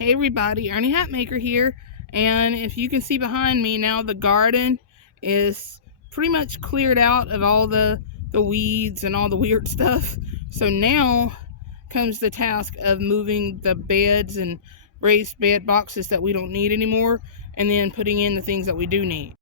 Hey everybody, Ernie Hatmaker here, and if you can see behind me now, the garden is pretty much cleared out of all the weeds and all the weird stuff. So now comes the task of moving the beds and raised bed boxes that we don't need anymore, and then putting in the things that we do need.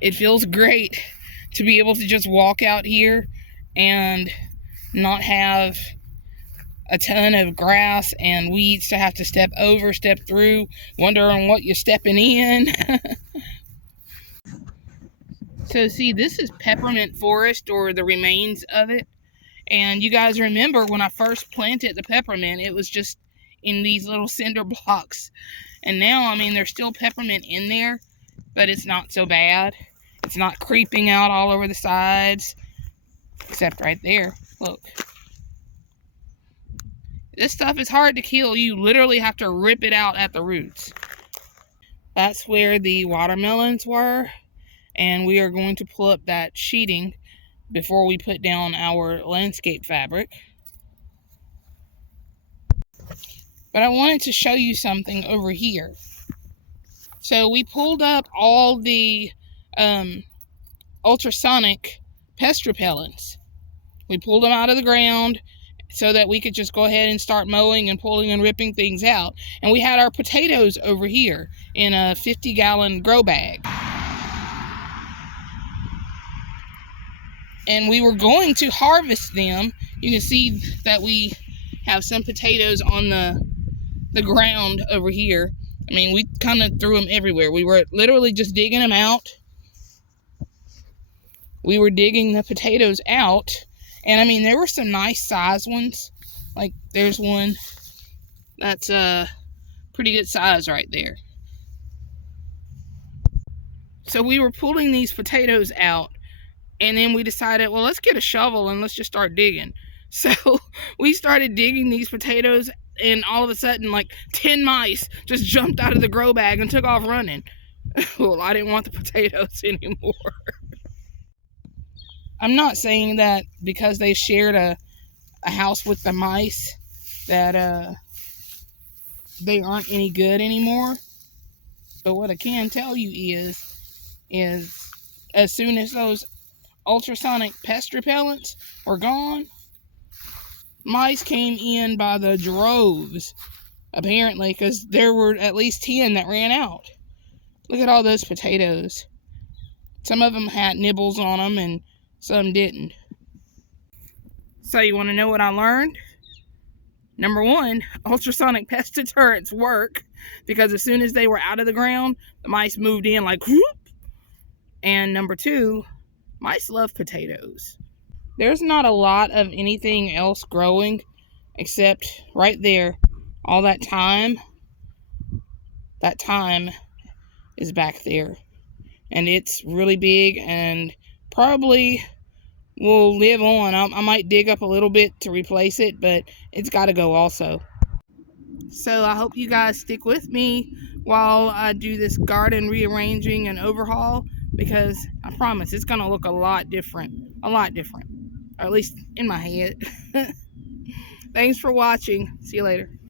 It feels great to be able to just walk out here and not have a ton of grass and weeds to have to step over, step through, wondering what you're stepping in. So see, this is peppermint forest, or the remains of it. And you guys remember when I first planted the peppermint, it was just in these little cinder blocks. And now, I mean, there's still peppermint in there, but it's not so bad. It's not creeping out all over the sides, except right there. Look. This stuff is hard to kill. You literally have to rip it out at the roots. That's where the watermelons were, and we are going to pull up that sheeting before we put down our landscape fabric. But I wanted to show you something over here. So we pulled up all the ultrasonic pest repellents. We pulled them out of the ground so that we could just go ahead and start mowing and pulling and ripping things out. And we had our potatoes over here in a 50-gallon grow bag. And we were going to harvest them. You can see that we have some potatoes on the ground over here. I mean, we kind of threw them everywhere. We were literally just digging them out. We were digging the potatoes out, and I mean, there were some nice size ones. Like, there's one that's a pretty good size right there. So we were pulling these potatoes out, and then we decided, well, let's get a shovel and let's just start digging. So we started digging these potatoes, and all of a sudden, like 10 mice just jumped out of the grow bag and took off running. Well, I didn't want the potatoes anymore. I'm not saying that because they shared a house with the mice that they aren't any good anymore. But what I can tell you is as soon as those ultrasonic pest repellents were gone, mice came in by the droves, apparently, because there were at least 10 that ran out. Look at all those potatoes. Some of them had nibbles on them and some didn't. So you want to know what I learned? Number one, ultrasonic pest deterrents work, because as soon as they were out of the ground, the mice moved in like whoop. And number two, mice love potatoes. There's not a lot of anything else growing except right there. All that thyme is back there. And it's really big and probably will live on. I might dig up a little bit to replace it, but it's got to go also. So I hope you guys stick with me while I do this garden rearranging and overhaul, because I promise it's going to look a lot different, or at least in my head. Thanks for watching. See you later.